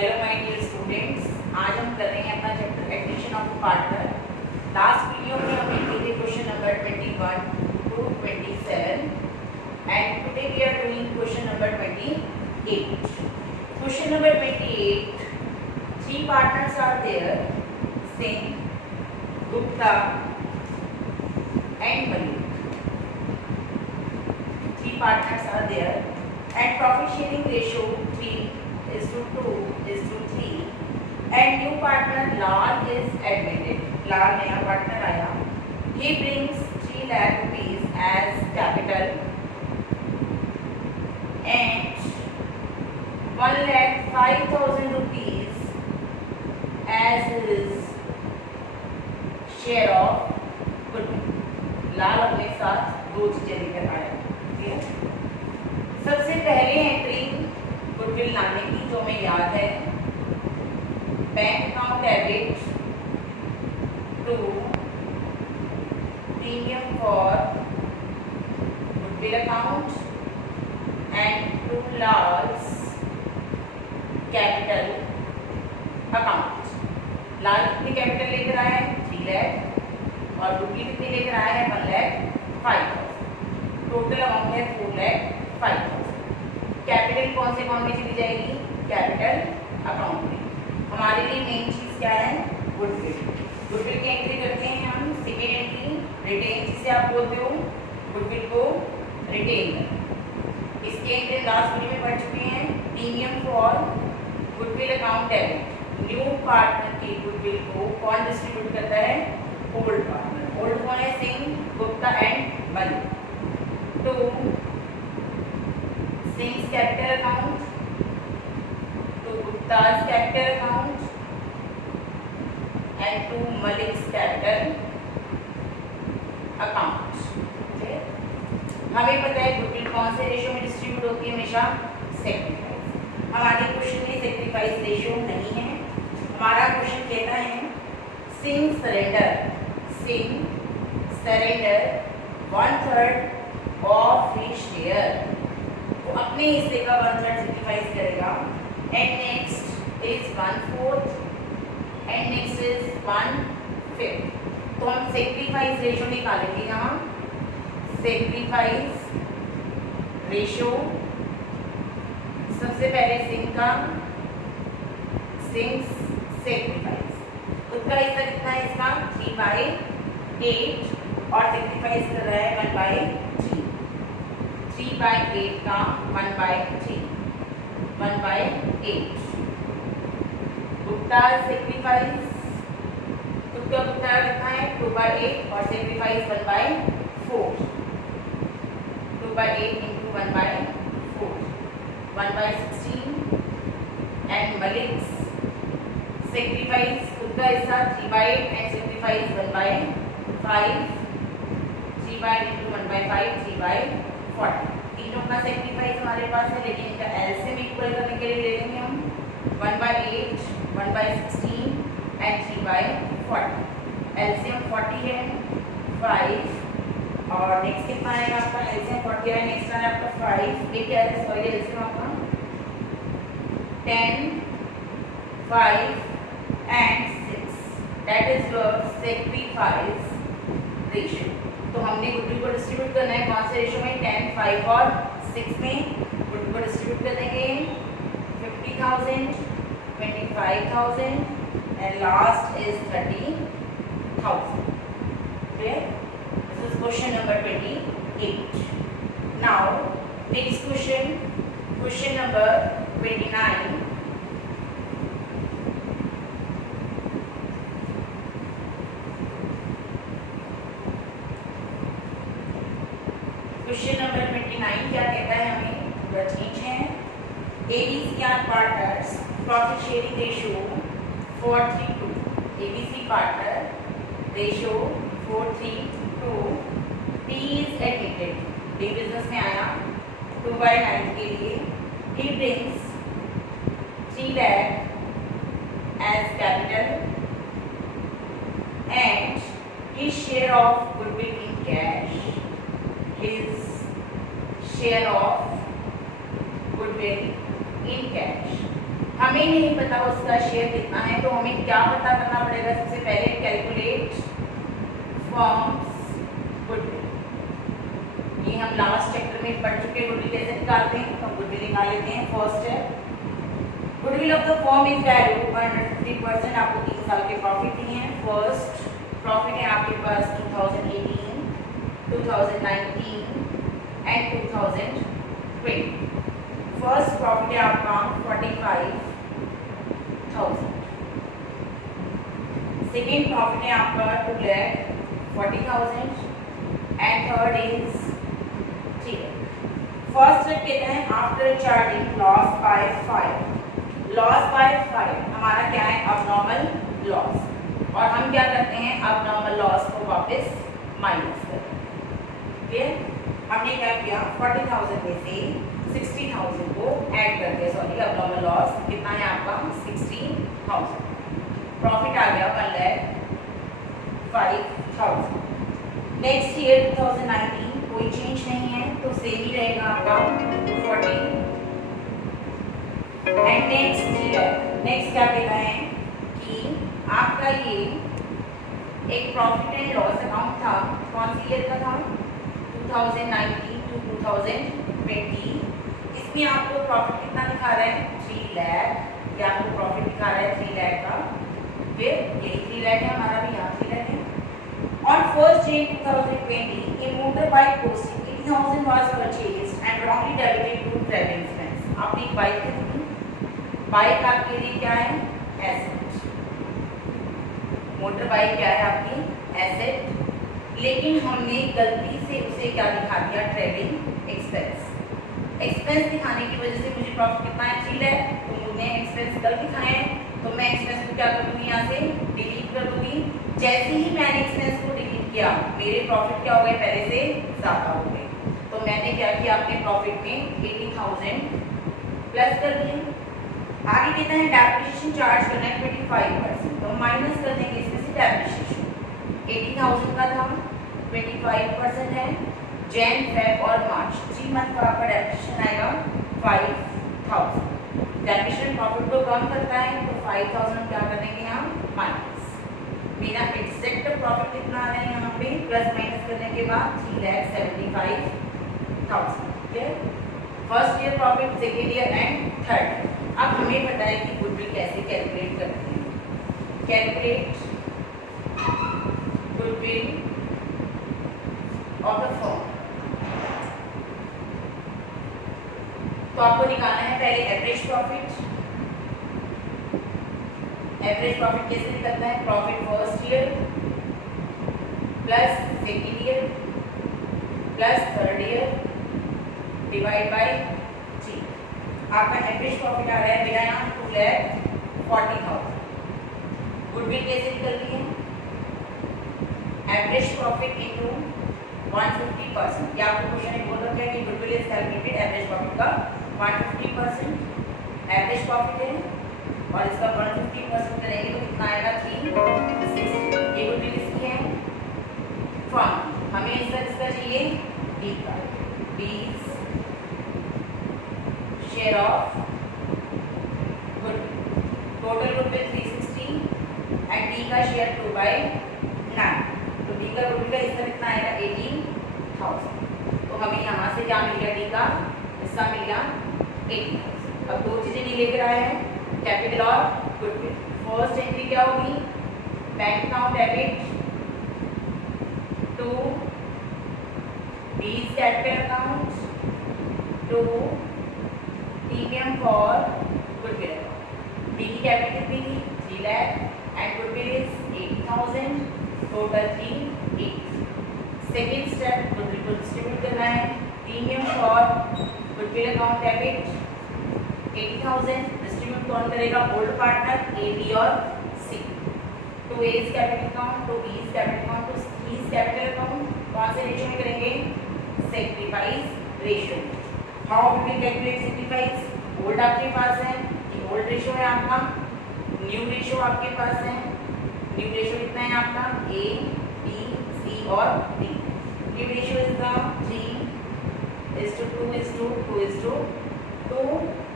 Hello my dear students, आज हम कर रहे हैं अपना chapter admission of partner. Last video में हमने किए थे question number 21 to 27 and today we are doing question number 28। Question number 28, three partners are there, Singh, Gupta and Malik. Three partners are there and profit sharing ratio 3:2:3 and new partner Lal is admitted. Lal नया partner आया. He brings 3 lakh rupees as capital and 1,05,000 rupees as his share of goodwill. लाल अपने साथ 2 चीजें लेकर आया. सबसे पहले entry goodwill लाने की जो हमें याद है, bank account debit to premium for goodwill account and to Lal's capital account. Lal कितनी कैपिटल लेकर आया है 3 लाख और गुडविल कितनी लेकर आया है 1,05,000। टोटल अमाउंट है 4,05,000। कैपिटल कौन से अकाउंट में चली जाएगी? कैपिटल अकाउंट में। हमारे लिए मेन चीज क्या है? गुडविल। गुडविल की एंट्री करते हैं हम। सेकेंड एंट्री रिटेन, जिसे आप बोलते हो गुडविल को रिटेन करना। इसके एंट्री लास्ट वीडियो में पढ़ चुके हैं। Premium for goodwill account debit, new partner की गुडविल को कौन डिस्ट्रीब्यूट करता है? Old partner. ओल्ड कौन है? Singh, Gupta and Malik. to Singh's capital account, to Gupta's capital account and to Malik's capital account. Okay? हमें पता है गुडविल कौन से रेशियो में डिस्ट्रीब्यूट होती है? हमेशा सेक्रीफाइस। हमारे क्वेश्चन में सेक्रीफाइस रेशियो नहीं है। हमारा क्वेश्चन कहता है Singh surrender 1/3 of his share, वो अपने हिस्से का 1/3 सेक्रीफाइस करेगा। And next is 1/4 and next is 1/5। तो हम सेक्रीफाइस रेशियो निकालेंगे यहाँ। सेक्रीफाइस रेशियो सबसे पहले सिंह सेक्रीफाइस, उसका हिस्सा कितना है? इसका 3/8 और सेक्रीफाइस कर रहा है 1/3। 3/8 का 1/3, 1/8। गुप्ता सेक्रीफाइस, गुप्ता कितना है? 2/8 और sacrifice 1/4। 2/8 into 1/4, 1/16। And Malik's sacrifice, उसका हिस्सा 3/8 एंड सेक्रीफाइस 1/5। 3/8 into 1/5, 3/40। तीनों का सेक्रीफाइस हमारे पास है, लेकिन इनका एलसीएम इक्वल करने के लिए ले लेंगे हम 1/8, 1/16 एंड 3/40। एलसीएम 40 है 5 और नेक्स्ट कितना आएगा आपका? एलसीएम 40 है, नेक्स्ट आएगा आपका 5। ये क्या है? सॉरी, एलसीएम आपका 10, 5 and 6। That is your sacrifice ratio. तो हमने गुडविल को डिस्ट्रीब्यूट करना है कौन से रेशियो में? 10, 5 और 6 में। गुडविल को डिस्ट्रीब्यूट कर देंगे 50,000, 25,000 and last is 30,000। Clear? This is question number 28। Now next question, question number 29। Question number 29 क्या कहता है? हमें पूरा चीज है। ABC are partners, profit sharing ratio 4:3:2। ABC partner ratio 4:3:2। T is admitted, D business में आया 2/9 के लिए। He brings 3 lakh as capital and his share of goodwill in cash, his share of goodwill in cash। हमें हमें नहीं पता उसका share कितना है, तो हमें क्या पता करना पड़ेगा? सबसे पहले कैलकुलेट फर्म्स गुडविल। ये हम लास्ट चैप्टर में पढ़ चुके। गुडविल कैसे निकालते हैं, तो गुडविल निकाल लेते हैं। फर्स्ट है goodwill of the firm is value 150%। आपको 3 साल के प्रॉफिट दिए हैं। फर्स्ट प्रॉफिट है आपके पास 2018, 2019 एंड 2020। फर्स्ट प्रॉफिट है आपका 45,000। सेकेंड प्रॉफिट है आपका 2,40,000 and third is 3 lakh। First step कहते हैं after charging loss by 5। Loss by 5 हमारा क्या है? Abnormal loss. और हम क्या करते हैं? अबनॉर्मल लॉस को वापस माइनस करते हैं। क्लियर? हमने क्या किया? 40,000 में से 60,000 को ऐड कर दिया। सॉरी, अबनॉर्मल लॉस कितना है आपका? 60,000। प्रॉफिट आ गया 1,05,000। नेक्स्ट ईयर 2019 कोई चेंज नहीं है, तो सेम ही रहेगा आपका 240। एंड नेक्स्ट ईयर क्या कहता है कि आपका ये एक प्रॉफिट एंड लॉस अकाउंट था। कौन सी ईयर का था? 2019 टू 2020। इसमें आपको प्रॉफिट कितना दिखा रहा है? 3 लाख। ये आपको प्रॉफिट दिखा रहा है 3 लाख का। फिर यही 3 लाख है हमारा भी, यहाँ 3 लाख है। On 1st June 2020, a motorbike costing 80,000 was purchased and wrongly debited to travel expense। आपने एक बाइक खरीदी। बाइक आपके लिए क्या है? एसेट। मोटर बाइक क्या है आपकी? एसेट। लेकिन हमने गलती से उसे क्या दिखा दिया? Travelling expense. एक्सपेंस दिखाने की वजह से मुझे प्रॉफिट कितना है? 3 लाख। तो मुझे एक्सपेंस गलत दिखाए हैं, तो मैं एक्सपेंस को क्या कर दूंगी? यहाँ से डिलीट कर दूंगी। जैसे ही मैंने एक्सपेंस को डिलीट किया, मेरे प्रॉफिट क्या हो गए? पहले से ज़्यादा हो गए। तो मैंने क्या किया? अपने प्रॉफिट में 80,000 प्लस कर दिए। आगे कहता है डेप्रिसिएशन चार्ज करना है 25%। तो माइनस कर देंगे इसमें से डेप्रिसिएशन। 80,000 का था, 25% है। जैन, फेब और मार्च 3 मंथ का आपका डेप्रिसिएशन आएगा 5,000। डेप्रिसिएशन प्रॉफिट को कम करता है, तो 5,000 क्या कर देंगे यहाँ? माइनस। मेरा एग्जैक्ट प्रॉफिट कितना आ रहा है यहाँ पे? प्लस माइनस करने के बाद 3,75,000। ठीक है? First year profit, second year and third. अब हमें पता है कि गुडविल कैसे कैलकुलेट करते हैं। Calculate goodwill of the firm. तो आपको निकालना है पहले एवरेज प्रॉफिट। एवरेज प्रॉफिट कैसे निकलता है? Profit first year plus second year plus third year divide by 3। आपका एवरेज प्रॉफिट आ रहा है मेरा यहाँ 2,40,000। गुडविल कैसे निकलती है? Average profit into 150%। या आपको क्वेश्चन में बोल रखा है कि goodwill is calculated average profit का 150%। एवरेज प्रॉफिट है और इसका 150% करेंगे तो कितना आएगा? 360। ये गुडविल किसकी है? फर्म। हमें इसका चाहिए? डी का। D's share of goodwill. Total goodwill 360 and D का शेयर 2/9। तो डी का गुडविल का हिस्सा कितना आएगा? 18,000। तो हमें यहाँ से क्या मिल गया? डी का हिस्सा मिल गया 18,000। अब दो चीजें डी लेकर आए हैं, कैपिटल और गुडविल। फर्स्ट एंट्री क्या होगी? Bank account debit to D's capital account to premium for goodwill. D की कैपिटल कितनी थी? 3 lakh and goodwill is 80,000। Total 380। Second step goodwill को डिस्ट्रीब्यूट करना है। Premium for goodwill account debit 80,000 distribute कौन करेगा? ओल्ड पार्टनर ए, बी और C. To A is capital account, to B is capital account, to C is capital account. कौन से ratio में करेंगे? Sacrifice ratio. How we will calculate sacrifice? Old आपके पास है, ये ओल्ड रेशियो है आपका। न्यू रेशियो आपके पास है। न्यू रेशियो कितना है आपका? ए, बी, सी और D. New ratio is the 3:2:2:2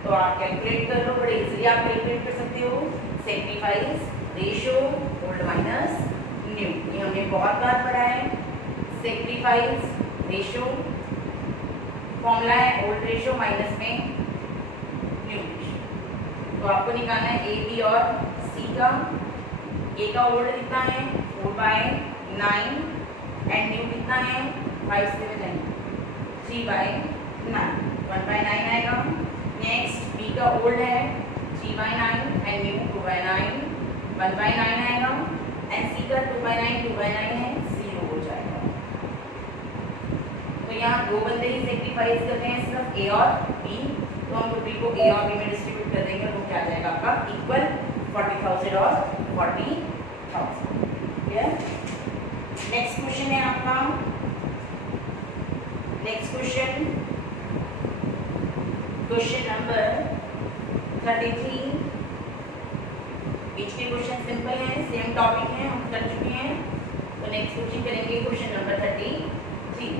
तो आप कैलकुलेट कर लो, बड़े इजीली आप कैलकुलेट कर सकते हो। Sacrifice ratio old minus new, ये हमने बहुत बार पढ़ा है। सेक्रीफाइस रेशियो फॉर्मूला है ओल्ड रेशियो माइनस में न्यू रेशियो। तो आपको निकालना है ए बी और सी का। ए का ओल्ड कितना है 4/9 एंड न्यू कितना है 5 से 3/9, 1/9 आएगा। नेक्स्ट बी का ओल्ड है 3/9 एंड न्यू 2/9, 1/9 आएगा। एंड सी का 2/9 2/9 है, 0 हो जाएगा। तो यहाँ दो बंदे ही सेक्रीफाइस करते हैं, सिर्फ ए और बी। तो हम गुडविल को ए और बी में डिस्ट्रीब्यूट कर देंगे, तो क्या आ जाएगा आपका इक्वल 40,000 और 40,000। क्लियर? नेक्स्ट क्वेश्चन है आपका, नेक्स्ट क्वेश्चन नंबर 33। बीच के क्वेश्चन सिंपल हैं, सेम टॉपिक है, हम कर चुके हैं। तो नेक्स्ट क्वेश्चन करेंगे क्वेश्चन नंबर 33।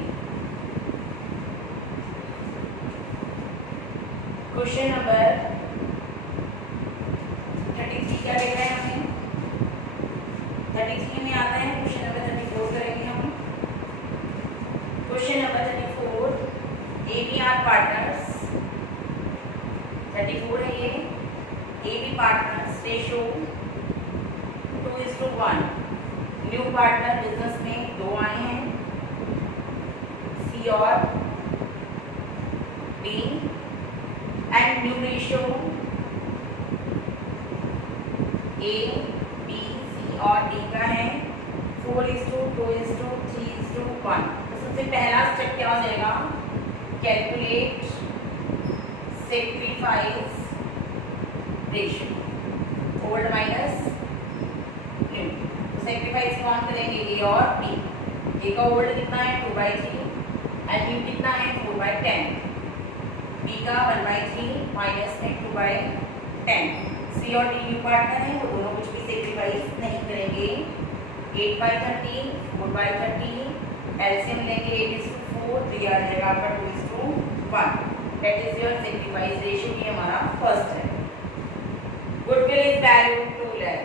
क्वेश्चन नंबर 33 क्या देख रहे हैं हमें? 33 में आता है क्वेश्चन नंबर 34 करेंगे हम। Question number 34, A B are partners. 34 है ये। A B partners ratio 2:1। New partner business में 2 आए हैं, सी और D. And new ratio A B C और डी का है 4:2:3:1। तो सबसे पहला स्टेप क्या हो जाएगा? Calculate sacrifice ratio old minus new. तो सेक्रीफाइस कौन करेंगे? ए और बी। ए का ओल्ड कितना है 2/3 एंड न्यू कितना है 4/10। बी का 1/3 माइनस में 2/10। सी और डी न्यू पार्टनर है, वो दोनों कुछ भी सेक्रीफाइस नहीं करेंगे। 8/30 4/30 एलसीएम लेंगे 8:4, तो ये आ जाएगा आपका 2:1। That is your sacrifice ratio. ये हमारा फर्स्ट है। Goodwill is value 2 lakh.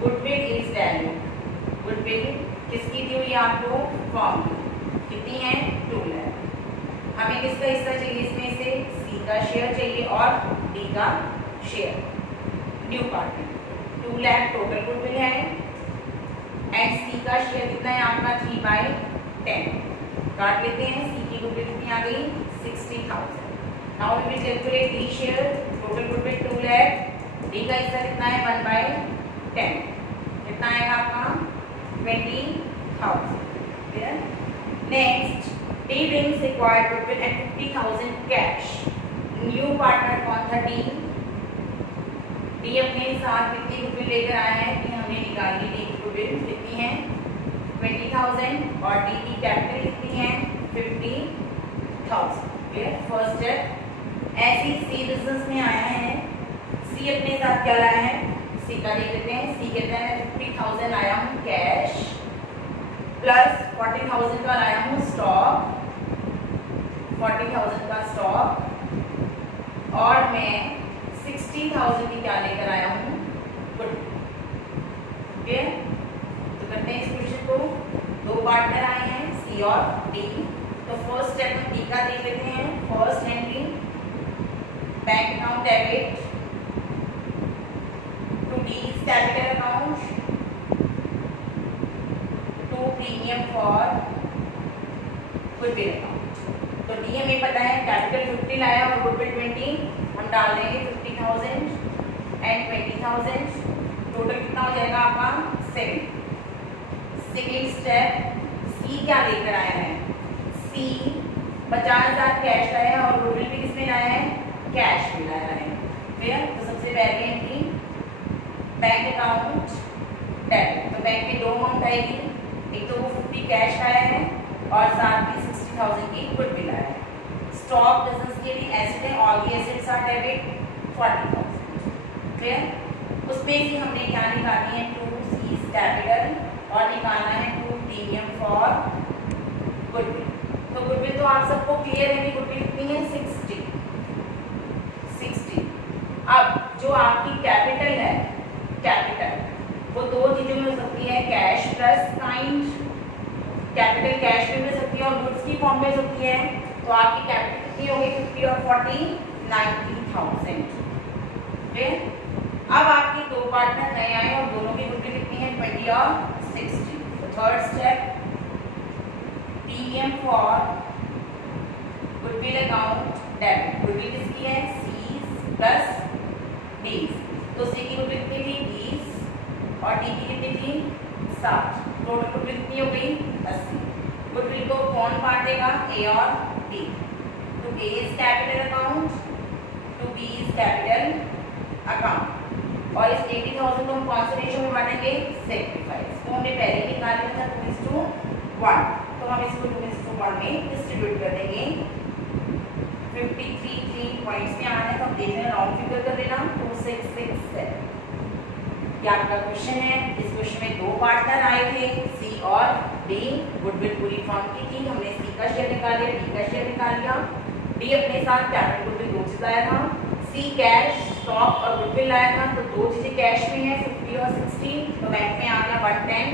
Goodwill is value, goodwill किसकी दी हुई आपको? फॉर्म कितनी है 2 लाख। हमें किसका हिस्सा चाहिए इसमें से? सी का शेयर चाहिए और डी का share. New partner 2 lakh total goodwill है एंड सी का शेयर कितना है आपका 3/10। काट लेते हैं। सी की गुडविल कितनी आ गई 60,000। Now we will calculate D share. Total goodwill 2 lakh, D का हिस्सा कितना है 1/10, कितना आएगा आपका 20,000। Clear? Next D brings required goodwill at 50,000 cash। New partner कौन था? डी। डी अपने साथ कितनी गुडविल लेकर आया है कि हमने निकाली। डी की गुडविल कितनी है 20,000 और डी की कैपिटल कितनी है 50,000। क्लियर? First step. ऐसी सी बिजनेस में आया है, सी अपने साथ क्या लाया है? सी का देख लेते हैं। सी कहता है 50,000 लाया हूँ कैश प्लस 40,000 का लाया हूँ स्टॉक, 40,000 का स्टॉक, और मैं 60,000 की क्या लेकर आया हूँ गुडविल। ओके, तो करते हैं इस क्वेश्चन को। दो पार्टनर आए हैं सी और डी। तो फर्स्ट स्टेप में डी का देख लेते हैं। First entry bank account debit to D's capital account to premium for goodwill account. तो डी हमें पता है कैपिटल 50 लाया और गुडविल 20, हम डाल देंगे 50,000 एंड 20,000। टोटल कितना हो जाएगा आपका 7। सेकेंड स्टेप, सी क्या लेकर आया है? सी 50,000 कैश लाया है और गुडविल भी किसमें लाया है? कैश में लाया है। क्लियर? तो सबसे पहले एंट्री बैंक अकाउंट डेबिट। तो बैंक में दो अमाउंट आएगी, एक तो वो 50 कैश लाया है और साथ ही 60,000 की गुडविल लाया है। स्टॉक बिजनेस के लिए एसेट है, all the assets are debit 40,000। Clear? उसमें से हमने क्या निकालनी है 2 सीज कैपिटल और निकालना है 2 प्रीमियम फॉर गुडविल। तो गुडविल तो आप सबको क्लियर है कि गुडविल कितनी है 60। जो आपकी कैपिटल है, कैपिटल वो दो चीजों में हो सकती है, cash plus kind, capital cash में मिल सकती है और गुड्स की फॉर्म में सकती है। तो आपकी कैपिटल कितनी हो गई 50 और 40 90,000। अब आपके दो पार्टनर नए आए और दोनों की गुड्स कितनी है 20 और 60। तो third step TM for goodwill account debit. Goodwill किसकी है सीज प्लस डीज। तो सी की गुडविल कितनी थी 20 और डी की कितनी थी 60। टोटल गुडविल कितनी हो गई 80। गुडविल को कौन बांटेगा ए और D. To A is capital account, to B is capital account. और इस 80,000 को हम कौन से रेशियो में बांटेंगे सेक्रीफाइस को हमने पहले निकाल लिया था 2:1। तो हम इसको 2:1 में डिस्ट्रीब्यूट कर देंगे। 53 पॉइंट्स में आना है तो हम देख रहे हैं राउंड फिगर कर देना 2667। ये आपका क्वेश्चन है। इस क्वेश्चन में दो पार्टनर आए थे सी और डी। गुडविल पूरी फॉर्म की थी, हमने सी का शेयर निकाल लिया, डी का शेयर निकाल लिया। डी अपने साथ कैपिटल गुडविल दो चीज लाया था, सी कैश स्टॉक और गुडविल लाया था। तो दो चीजें कैश में है 50 और 60। तो बैंक में आ गया 110।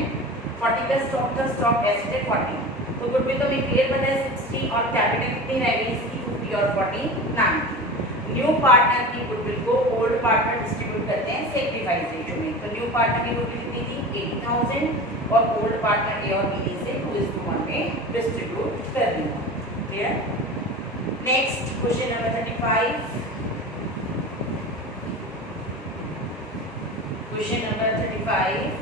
40 का स्टॉक था, स्टॉक एसेट है 40। तो गुडविल तो भी क्लियर पता है 60 और कैपिटल कितनी रह गई इसकी 50 और 40 90। न्यू पार्टनर की गुडविल को ओल्ड पार्टनर डिस्ट्रीब्यूट करते हैं सेक्रीफाइस रेशियो में। तो न्यू पार्टनर की गुडविल कितनी थी 80,000 और ओल्ड पार्टनर ए और बी से 2:1 में डिस्ट्रीब्यूट कर दिया। Clear. Next question number 35। Question number 35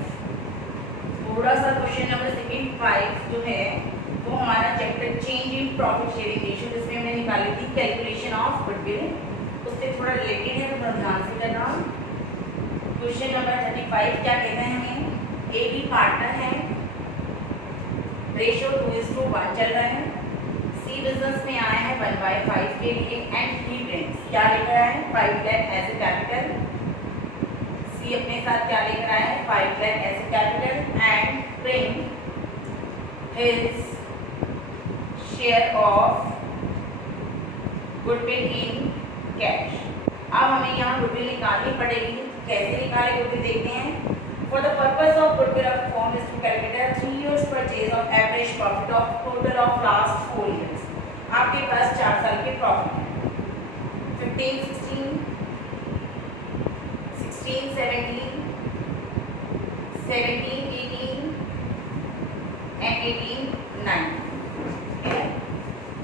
थोड़ा सा क्वेश्चन नंबर 5 जो है वो हमारा chapter change in profit sharing ratio जिसमें हमने निकाली थी कैलकुलेशन ऑफ गुडविल, उससे थोड़ा रिलेटेड है तो थोड़ा ध्यान से करना। क्वेश्चन नंबर 35 क्या कहते हैं हमें ए बी पार्टनर है, रेशियो 2:1 चल रहा है। सी बिजनेस में आया है 1/5 के लिए एंड ही ब्रिंग्स क्या लेकर आया है 5 lakh as a capital. C अपने साथ क्या लेकर आया है 5 lakh as a capital and bring his share of goodwill in cash. अब हमें यहाँ गुडविल निकालनी पड़ेगी। कैसे निकाले गुडविल देखते हैं। For the purpose of goodwill of form is to calculate 3 years purchase of average profit of total of last 4 years। आपके पास 4 साल के प्रॉफिट है 15, 16, 17, 18 एंड 18, 19।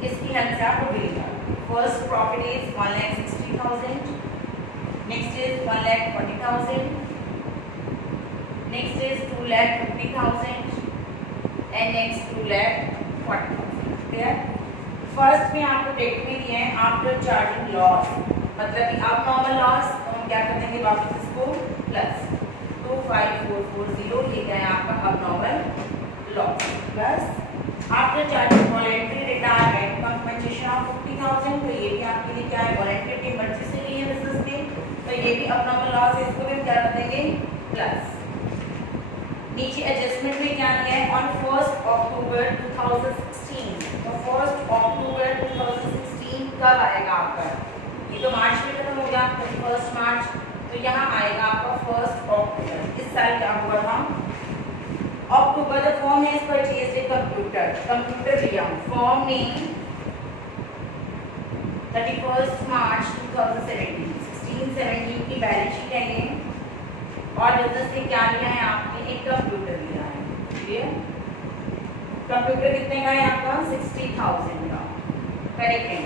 इसकी हेल्प से आप गुडविल निकालो। First profit is 1,60,000, next is 1,40,000, next is 2,50,000 and next 2,40,000। Clear. First में आपको डेट में दिया है आफ्टर चार्जिंग लॉस, मतलब कि अब नॉर्मल लॉस तो हम क्या कर देंगे वापस इसको प्लस 25,440 ये क्या है आपका अब normal loss plus after charging voluntary retirement compensation of 50,000। तो ये भी आपके लिए क्या है वॉलंटरी की मर्जी से लिए बिजनेस में, तो ये भी अब नॉर्मल लॉस है, इसको भी हम क्या कर देंगे प्लस। नीचे एडजस्टमेंट में क्या दिया है ऑन 1 अक्टूबर 2016। तो 1 अक्टूबर 2016 कब आएगा आपका, ये तो मार्च में खत्म हो गया 31 मार्च, तो यहाँ आएगा आपका 1 अक्टूबर। इस साल क्या हुआ था October. The firm has purchased a computer लिया फर्म ने 31 मार्च 2017 16-17 की बैलेंस शीट है ये, और बिजनेस ने क्या लिया है आपने एक कंप्यूटर लिया है। क्लियर। कंप्यूटर कितने का है आपका 60,000 का, करेक्ट है।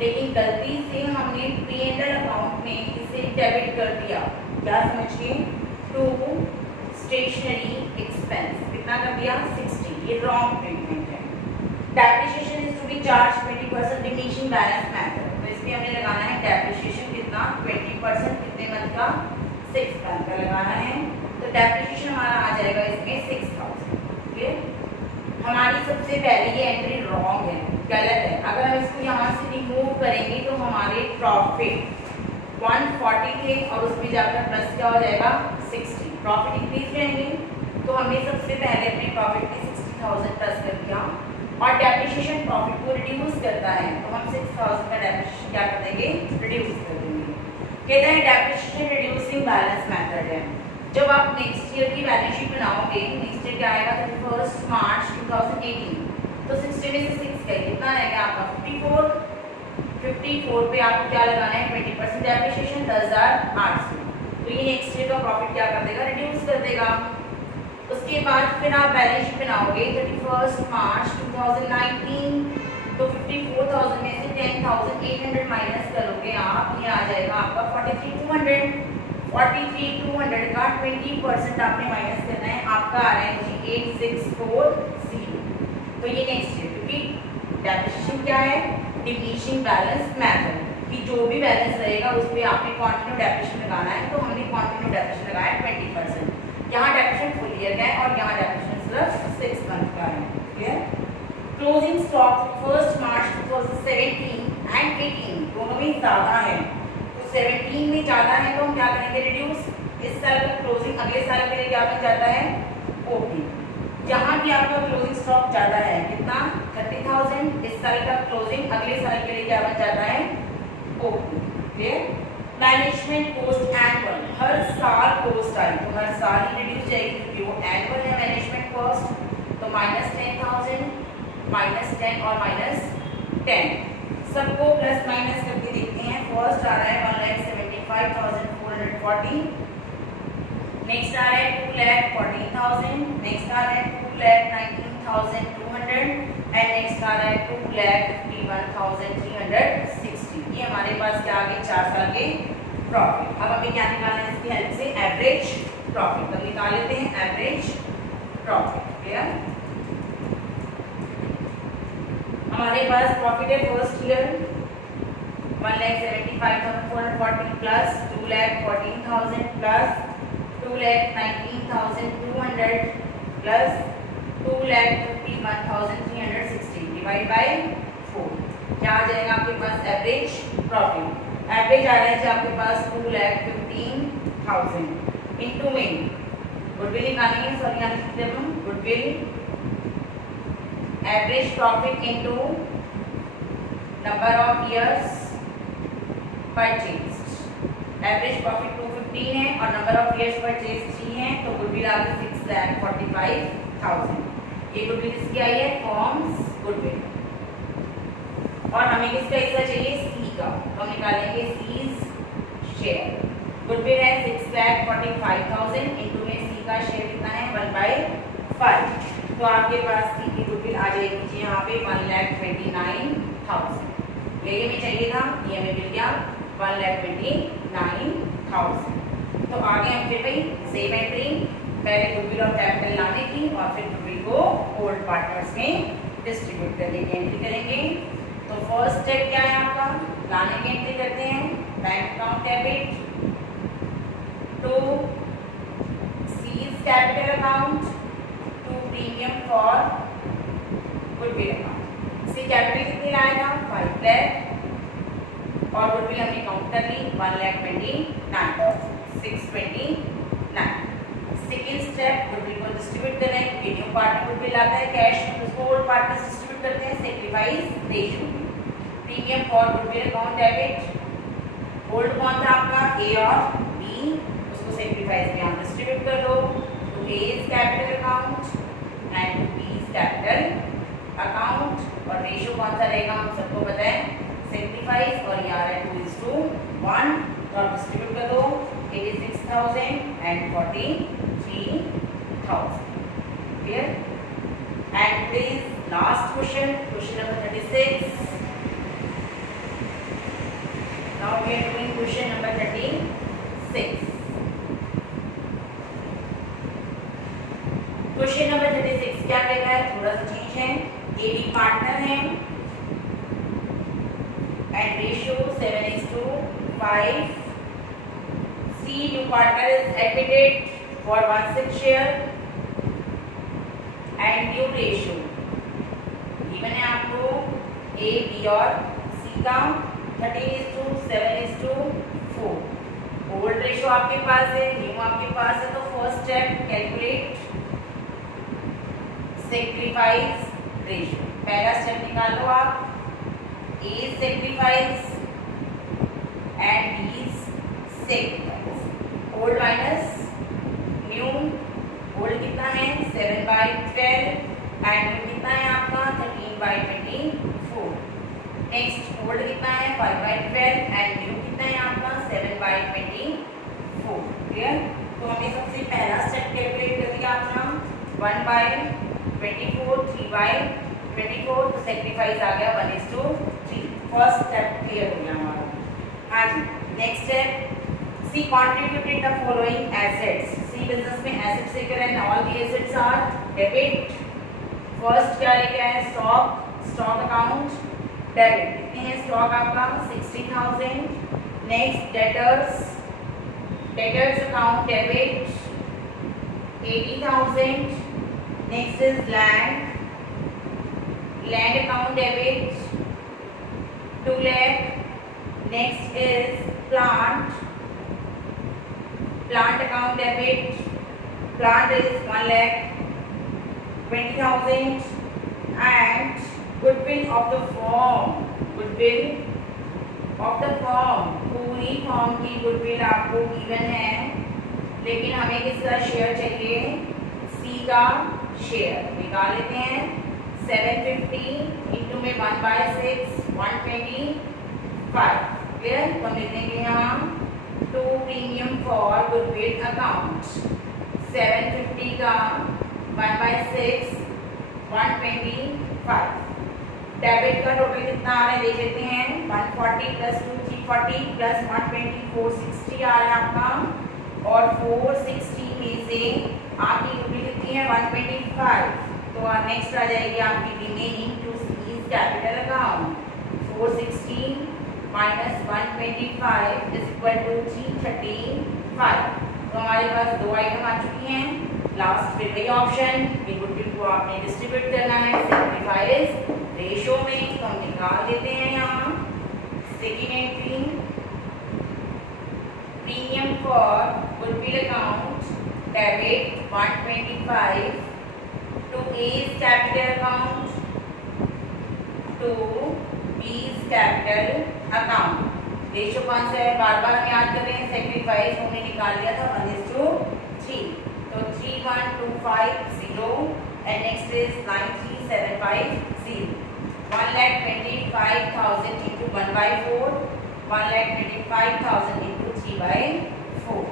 लेकिन गलती से हमने P&L अकाउंट में इसे डेबिट कर दिया, क्या समझ के टू स्टेशनरी एक्सपेंस कितना कर दिया 60। ये रॉन्ग ट्रीटमेंट है। Depreciation is to be charge 20% diminishing balance method. तो इसमें हमने लगाना है डेप्रिसिएशन कितना 20% कितने मंथ का 6 मंथ का लगाना है। तो डेप्रिसिएशन हमारा आ जाएगा इसमें 6,000। क्लियर। हमारी सबसे पहले ये एंट्री रॉन्ग है, गलत है। अगर हम इसको यहाँ से रिमूव करेंगे तो हमारे प्रॉफिट 140 थे और उसमें जाकर प्लस क्या हो जाएगा 60। प्रॉफिट इंक्रीज रहेंगे, तो हमने सबसे पहले अपने प्रॉफिट में 60,000 प्लस कर दिया। और डेप्रिसिएशन प्रॉफिट को रिड्यूस करता है, तो हम 6,000 का डेप्रिसिएशन क्या कर देंगे रिड्यूस कर देंगे। कहते हैं डेप्रिसिएशन बैलेंस मेथड है। जब आप नेक्स्ट ईयर की बैलेंस शीट बनाओगे, नेक्स्ट ईयर क्या आएगा 31 मार्च 2018, तो 60 में से 6 का कितना रहेगा आपका 54। 54 पे आपको क्या लगाना है 20% डेप्रिसिएशन 10,800। तो ये नेक्स्ट ईयर का प्रॉफिट क्या कर देगा, रिड्यूस कर देगा। उसके बाद फिर आप बैलेंस शीट बनाओगे 31 मार्च 2019, तो 54,000 में से 10,800 माइनस करोगे आप, ये आ जाएगा आपका 43,200। 43,200 का 20% आपने माइनस करना है, आपका आ रहा है जी 8640। तो ये नेक्स्ट ईयर, क्योंकि डेप्रिसिएशन क्या है, डिप्लीशन बैलेंस मेथड, कि जो भी बैलेंस रहेगा उस पर आपने कंटिन्यू डेप्रिसिएशन लगाना है। तो हमने कंटिन्यू डेप्रिसिएशन लगाया 20%। यहाँ डेप्रिसिएशन फुल ईयर का है और यहाँ डेप्रिसिएशन सिर्फ 6 मंथ का है। Clear. Closing stock 1 March 2017 and 18 दोनों में ज़्यादा है, तो 17 में ज़्यादा है तो हम क्या करेंगे रिड्यूस। इस साल का क्लोजिंग अगले साल के लिए क्या बन जाता है ओपी। जहाँ भी आपका क्लोजिंग स्टॉक ज़्यादा है, कितना 30,000, इस साल का क्लोजिंग अगले साल के लिए क्या बन जाता है OP. Clear. Management cost annual, हर साल कोस्ट आई तो हर साल ही रिड्यूस जाएगी क्योंकि वो एनुअल है मैनेजमेंट कॉस्ट। तो -10,000, -10 और -10 सबको प्लस माइनस करके देखते हैं। फर्स्ट आ रहा है 1,75,440, नेक्स्ट आ रहा है 2,14,000, नेक्स्ट आ रहा है 2,19,200 एंड नेक्स्ट आ रहा है 2,51,360। ये हमारे पास क्या आ गए 4 साल के प्रॉफिट। अब हमें क्या निकालना है इसकी हेल्प से एवरेज प्रॉफिट। तो निकाल लेते हैं एवरेज प्रॉफिट। क्लियर। हमारे पास प्रॉफिट है first year 1,75,440 plus 2,14,000 plus 2,19,200 plus 2,51,360 divide by 4। क्या आ जाएगा आपके पास एवरेज प्रॉफिट। एवरेज आ रहा है आपके पास 2,15,000 इंटू में गुडविल निकालेंगे। सॉरी यहाँ लिखते हैं हम goodwill average profit into number of years purchased. Average profit 215 है और नंबर ऑफ इयर्स परचेज 3 है, तो गुडविल आ गई 6,45,000। ये गुडविल इसकी आई है फॉर्म्स गुडविल। और हमें किसका हिस्सा चाहिए सी का, तो हम निकालेंगे सीज शेयर। गुडविल है 6,45,000 इंटू में सी का शेयर कितना है 1/5। तो आपके पास सी की गुडविल आ जाएगी जी यहाँ पे 1,29,000। ये हमें चाहिए था, ये हमें मिल गया 1,29,000। तो आगे हम फिर भाई सेम एंट्री, पहले गुडविल और कैपिटल लाने की और फिर गुडविल को ओल्ड पार्टनर्स में डिस्ट्रीब्यूट करने की एंट्री करेंगे। तो फर्स्ट स्टेप क्या है आपका, लाने की एंट्री करते हैं। Bank account debit to C's capital account to premium for goodwill account. C capital कितनी लाया था 5 लाख और गुडविल हमने काउंट कर ली 1,29,629। सेकेंड स्टेप गुडविल को डिस्ट्रीब्यूट करना है क्योंकि न्यू पार्टनर गुडविल आता है कैश में, उसको ओल्ड पार्टनर्स डिस्ट्रीब्यूट करते हैं सेक्रीफाइस रेशियो में। Premium for goodwill account debit, old कौन था आपका ए और बी, उसको सेक्रीफाइस में आप डिस्ट्रीब्यूट कर दो to A's capital account and to B's capital account. और रेशियो कौन सा रहेगा हम सबको पता है सेक्रीफाइस, और ये आ रहा है 2:1। तो आप डिस्ट्रीब्यूट कर दो 86,000 and 43,000। Clear. And please last question, question number 36। Now we are doing question number 36। Question number 36 क्या कहता है, थोड़ा सा चेंज है। ए बी पार्टनर है and ratio 7:5. C new partner is admitted for 1/6 share and new ratio given है आपको A, B और C का 13:7:4। ओल्ड रेशियो आपके पास है, न्यू आपके पास है, तो first step calculate sacrifice ratio. पहला स्टेप निकाल लो आप is sacrifice and B is sacrifice. Old minus new, old कितना है 7/12 एंड न्यू कितना है आपका 13/24। नेक्स्ट ओल्ड कितना है 5/12 एंड न्यू कितना है आपका 7/24। क्लियर। तो हमने सबसे पहला स्टेप कैलकुलेट कर दिया अपना 1/24, 3/24, तो सेक्रीफाइस आ गया 1:3। फर्स्ट स्टेप क्लियर हो गया हमारा। हाँ जी, next step C contributed the following assets। C business में एसेट्स लेकर and all the assets are debit. First क्या लेके आए स्टॉक, स्टॉक अकाउंट डेबिट कितने हैं स्टॉक आपका 60,000। Next debtors, debtors account debit 80,000। Next is land, land account debit 2 lakh। Next is plant, plant account debit, plant is 1,20,000 and goodwill of the form, goodwill of the form, पूरी form की goodwill आपको given है, लेकिन हमें किसका share चाहिए सी का share निकाल लेते हैं। 750 इंटू में 1/6 125। क्लियर। तो हम लिख देंगे यहाँ 2 प्रीमियम फॉर गुडविल अकाउंट। 750 का 1/6 125। डेबिट का टोटल कितना आ रहा है देख लेते हैं 140 प्लस 2 340 प्लस 120 460 आ रहा है आपका, और 460 में से आपकी गुडविल कितनी है 125। तो नेक्स्ट आ जाएगी आपकी remaining to C's capital account. 460 minus 125 is equal to 335। तो हमारे पास दो आइटम आ चुकी हैं। लास्ट फिर वही ऑप्शन कि गुडविल को आपने डिस्ट्रीब्यूट करना है सेक्रीफाइस रेशो में, तो हम निकाल देते हैं यहाँ। Second entry premium for goodwill account debit 125 to A's capital account to B's capital account. Ratio कौन सा है बार बार हम याद कर रहे हैं, सेक्रीफाइस हमने निकाल लिया था 1:3। तो 31250 and next is 93750। 1,25,000 into 1/4, 1,25,000 into 3/4।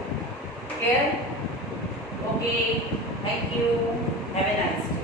Clear? Okay. Thank you. Have a nice day.